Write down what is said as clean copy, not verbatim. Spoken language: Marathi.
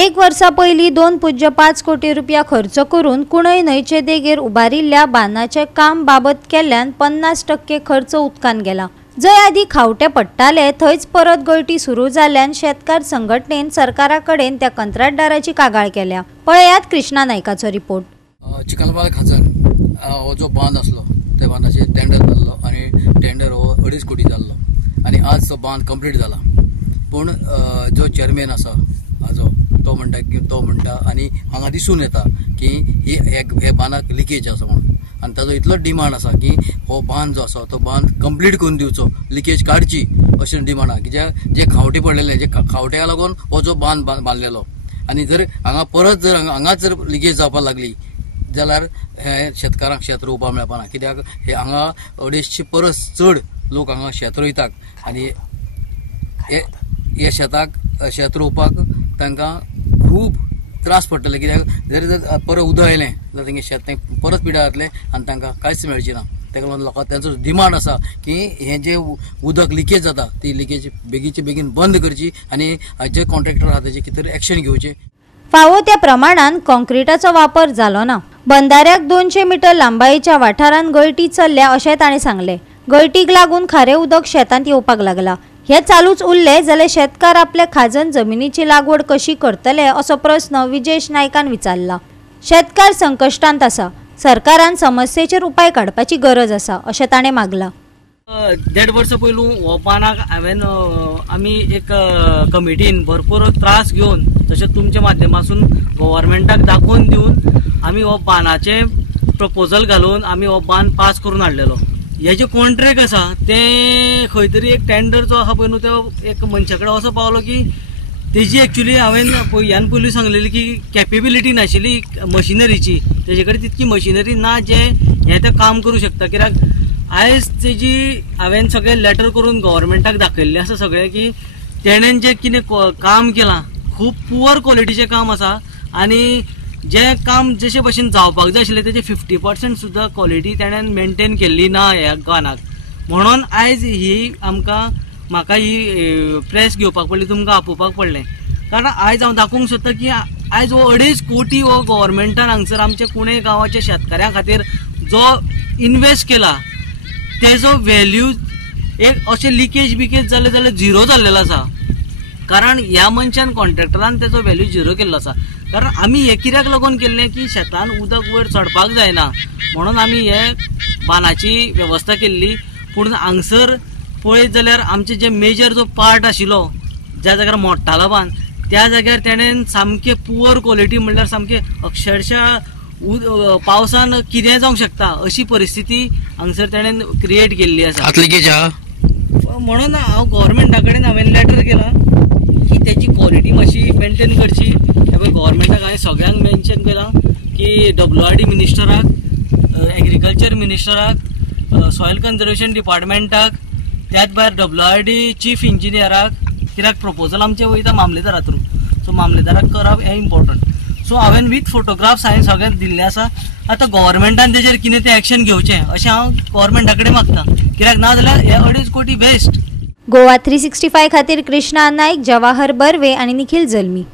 एक वर्सा पयली 2.5 कोटी रुपया खर्च करून कुणय न्हंयचे देगेर उबारिल्ल्या बांदाचे काम बाबत केल्ल्यान 50% खर्च उदकान गेला। जय आधी खावटे पडटाले थंयच परत गळटी सुरू जाल्ल्यान शेतकार संघटनेन सरकारा कडेन त्या कंत्राटदाराची कागाळ केल्या। पळयात कृष्णा नायकाचो रिपोर्ट। चिखलबाग खासर हो जो बांद असलो त्या बांदाचे टेंडर जाल्लो आणि टेंडर हो 2.5 कोटी जाल्लो आणि आज तो बांद कंप्लीट जाला। पण जो चेअरमॅन आसा हाजो तो म्हणटा आणि हांगा दिसून येता की हे बांदाक लिकेज आसा म्हणून आणि ताजो इतलो डिमांड आसा की हो बांद जो आसा तो बांद कंप्लीट करून दिवचो, लिकेज काडची अशें डिमांड आहा की जे खावटे पडलेले जे खावट्याक लागून हो जो बांद बांदलेलो आणि जर हांगा परत जर हांगाच जर लिकेज जावपाक लागली जाल्यार हे शेतकारांक शेत रोवपाक मेळपाना। कित्याक हे हांगा 250 परस चड लोक हांगा शेत रोयतात आणि हे शेत रोवपाक तांकां खूब त्रास पडटले। कित्याक जर परत उदक येयलें जाल्यार तेंगे शेत परत पिड्यार जातलें आनी तांकां कांयच मेळचें ना। ताका लागून लोकांक तांचो डिमांड आसा की हे जे उदक लिकेज जाता ती लिकेज बेगीचे बेगीन बंद करची आणि जे कॉन्ट्रॅक्टर आहा ताचे कितें तरी एक्शन घेवचें। फावो त्या प्रमाणात कॉन्क्रीटाचो वापर जालो ना। बंधाऱ्याक 200 मीटर लांबायेच्या वाठारांत गळटी चल्ल्या अशें ताणें सांगलें। गळटीक लागून खारें उदक शेतांत येवपाक लागला। हे चालूच उरले जाल्यार शेतकार आपल्या खाजन जमिनीची लागवड कशी करतले असो प्रश्न विजेश नायकान विचारला। शेतकार संकश्टांत आसा, सरकारान समस्येचेर उपाय काडपाची गरज आसा अशें ताणें मागला। 1.5 वर्स पयलू हो बांदाक हांवें आमी एक कमिटीन भरपूर त्रास घेवन तशेंच तुमच्या माध्यमातून गव्हर्मेंटाक दाखोवन दिवन आमी हो बांदाचे प्रपोजल घालून आमी हो बांद पास करून हाडलेलो। हे जे कॉन्ट्रॅक्ट आसा ते खंय तरी एक टेंडर जो आहा पळय न्हू तो एक मनशा कडेन असो पावलो की तेजी एक्चुअली हांवें ह्यान पयलीं सांगलेली की कॅपेबिलिटी नाशिल्ली मशिनरीची, तेजे कडेन तितकी मशिनरी ना जे हे ते काम करूं शकता। कित्याक आयज तेजी हांवें सगळें लेटर करून गव्हर्मेंटाक दाखयल्लें आसा सगळें की तेणेन जे कितें काम केलां खूब पुअर क्वॉलिटीचें काम आसा आणि जे काम जशे भशेन जावपाक जाय आशिल्लें तेजे 50% सुद्दां क्वॉलिटी तेणेन मेंटेन केल्ली ना ह्या बांदाक। म्हणून आयज ही म्हाका ही प्रेस घेवपाक पडली, तुमकां आपोवपाक पडलें। कारण आयज हांव दाखोवंक सोदतां की आयज हो 2.5 कोटी हो गव्हर्मेंटान हांगसर आमच्या कुणय गांवाच्या शेतकऱ्यां खातीर जो इन्वेस्ट केला तेजो व्हॅल्यू एक अशें लिकेज बिकेज जालें जाल्यार झिरो जाल्लेलो आसा। कारण ह्या मनशान कॉन्ट्रॅक्टरान तेजो व्हॅल्यू झिरो केल्लो आसा। कारण आमी हे कित्याक लागून केल्लें की शेतान उदक वयर चडपाक जायना म्हणून आमी हे बांदाची वेवस्था केल्ली। पूण हांगसर पळयत जाल्यार आमचे जे मेजर जो पार्ट आशिल्लो ज्या जाग्यार मोडटालो बांद त्या जाग्यार तेणेन सामके पुअर क्वॉलिटी म्हणल्यार सामके अक्षरशः पावसान कितें जावंक शकता अशी परिस्थिती हांगसर तेणेन क्रिएट केल्ली आसा। म्हणून हांव गव्हर्मेंटा कडेन हांवें लेटर केला की त्याची क्वॉलिटी मातशी मेंटेन करची। गव्हर्मेंटाक हांवें सगळ्यांक मेन्शन केलां की WRD मिनिस्टराक, एग्रीकल्चर मिनिस्टराक, सॉयल कन्जर्वेशन डिपार्टमेंटाक, त्याच भायर WRD चीफ इंजिनियराक, कित्याक प्रपोजल आमचे वयता मामलेदारा थ्रू, सो मामलेदाराक करप हें इम्पॉर्टंट। सो हांवें विथ फोटोग्राफ्स हांवें सगळ्यांक दिल्ले आसा। आतां गव्हर्मेंटान तेजेर कितें तें एक्शन घेवचें अशें हांव गव्हर्मेंटा कडेन मागतां, कित्याक ना जाल्यार हे 2.5 कोटी बेस्ट। गोवा 365 खातीर कृष्णा नायक, जवाहर बर्वे आणि निखिल जल्मी।